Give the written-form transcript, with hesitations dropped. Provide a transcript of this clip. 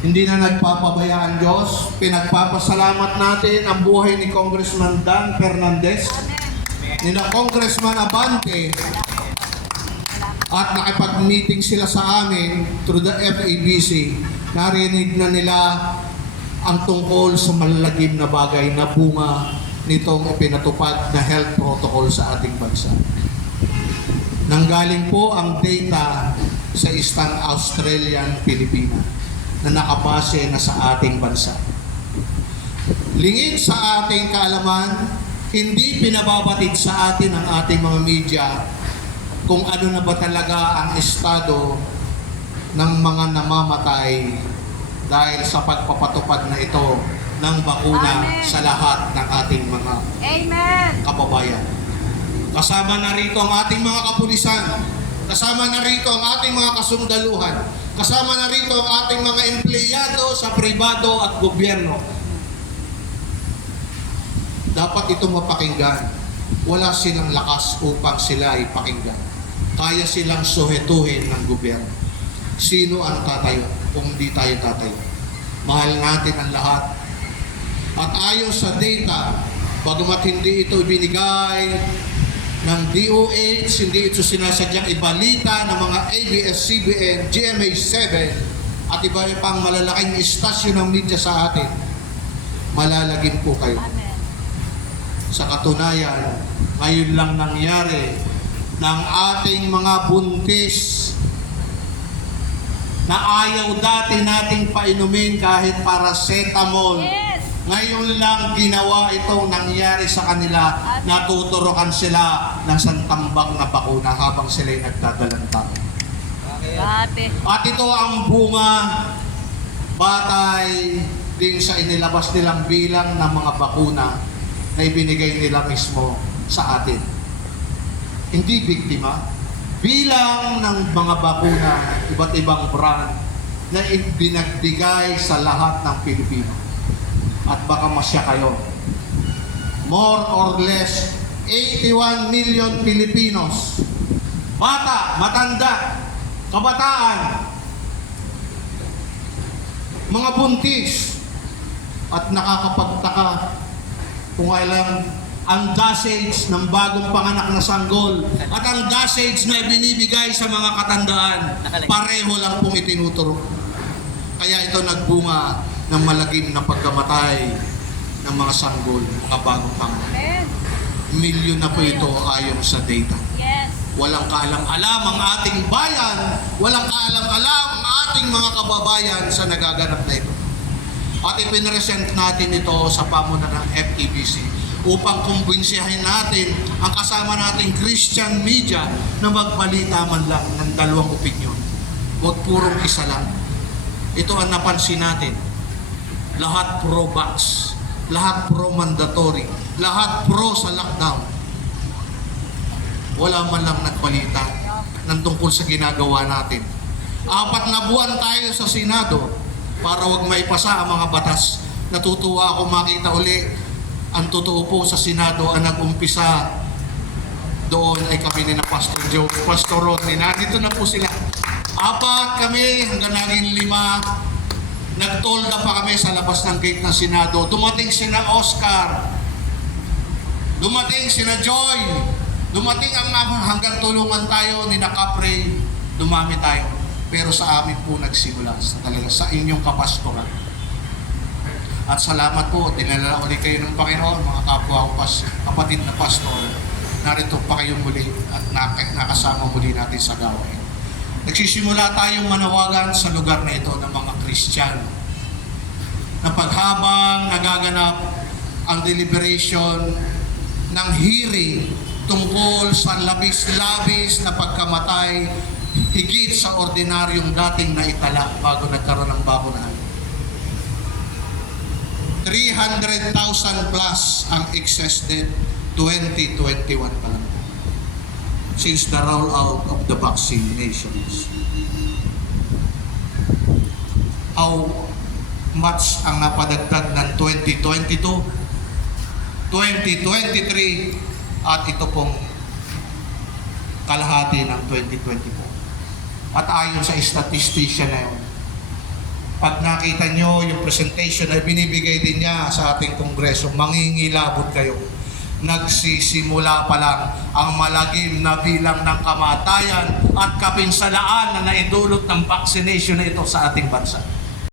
Hindi na nagpapabaya ang Diyos. Pinagpapasalamat natin ang buhay ni Congressman Dan Fernandez, ni na Congressman Abante, at nakipag-meeting sila sa amin through the FABC. Narinig na nila ang tungkol sa malalagim na bagay na bunga nitong ipinatupad na health protocol sa ating bansa. Nanggaling po ang data sa isang Australian Pilipina na nakabase na sa ating bansa. Lingid sa ating kaalaman, hindi pinababatid sa atin ng ating mga media kung ano na ba talaga ang estado ng mga namamatay dahil sa pagpapatupad na ito ng bakuna. Amen. Sa lahat ng ating mga kababayan. Kasama na rito ang ating mga kapulisan, kasama na rito ang ating mga kasundaluhan, kasama na rito ang ating mga empleyado sa pribado at gobyerno. Dapat ito mapakinggan. Wala silang lakas upang sila ay pakinggan. Kaya silang suhetuhin ng gobyerno. Sino ang tatayo kung di tayo tatayo? Mahal natin ang lahat. At ayon sa data, bagamat hindi ito ibinigay ng DOH, hindi ito sinasadyang ibalita ng mga ABS-CBN, GMA7 at iba pang malalaking istasyon ng media sa atin, malalagim po kayo. Amen. Sa katunayan, ngayon lang nangyari ng ating mga buntis na ayaw dati nating painumin kahit paracetamol. Yes. Ngayon lang ginawa itong nangyari sa kanila. Natuturokan sila ng santambak na bakuna habang sila'y nagdadalantang. At ito ang bunga batay din sa inilabas nilang bilang ng mga bakuna na ibinigay nila mismo sa atin. Hindi biktima. Bilang ng mga bakuna, iba't ibang brand na ibinagbigay sa lahat ng Pilipino. At baka masya kayo. More or less 81 million Filipinos. Bata, matanda, kabataan, mga buntis. At nakakapagtaka kung kailan ang dosage ng bagong panganak na sanggol at ang dosage na binibigay sa mga katandaan, pareho lang pong itinuturo. Kaya ito nagbunga ng malagim na pagkamatay ng mga sanggol, mga bagong panganak. Milyon na po ito ayon sa data. Yes. Walang kaalam-alam ang ating bayan, walang kaalam-alam ang ating mga kababayan sa nagaganap na ito. At ipinresent natin ito sa pamunan ng FEBC upang kumbinsihin natin ang kasama nating Christian media na magbalita man lang ng dalawang opinyon. Huwag purong isa lang. Ito ang napansin natin. Lahat pro-vax, lahat pro-mandatory, lahat pro sa lockdown. Wala man lang nagbalita ng tungkol sa ginagawa natin. 4 na buwan tayo sa Senado para wag maipasa ang mga batas. Natutuwa ako makita uli ang totoo po sa Senado ang nag-umpisa doon ay kami ni na Pastor Joe, Pastor Rodney. Nandito na po sila. 4 kami hanggang naging 5. Nagtolda pa kami sa labas ng gate ng Senado. Dumating sina Oscar. Dumating sina Joy. Dumating ang hanggang tulungan tayo ni Nakapre. Dumami tayo. Pero sa amin po nagsimula talaga sa inyong kapastoran. At salamat po, dinala ulit kayo ng Panginoon, mga kapwa ko kapatid na pastor. Narito pa kayo muli at nakasama muli natin sa gawain. Nagsisimula tayong manawagan sa lugar na ito ng mga Kristiyano na paghabang nagaganap ang deliberation ng hearing tungkol sa labis-labis na pagkamatay higit sa ordinaryong dating naitala bago nagkaroon ng bakunahan. 300,000 plus ang excess death 2021 pa lang since the rollout of the vaccinations. How much ang napadagdag ng 2022, 2023 at ito pong kalahati ng 2024. At ayon sa statistician na yun, pag nakita nyo yung presentation na binibigay din niya sa ating kongreso, mangingilabot kayo. Nagsisimula pa lang ang malagim na bilang ng kamatayan at kapinsalaan na naidulot ng vaccination na ito sa ating bansa.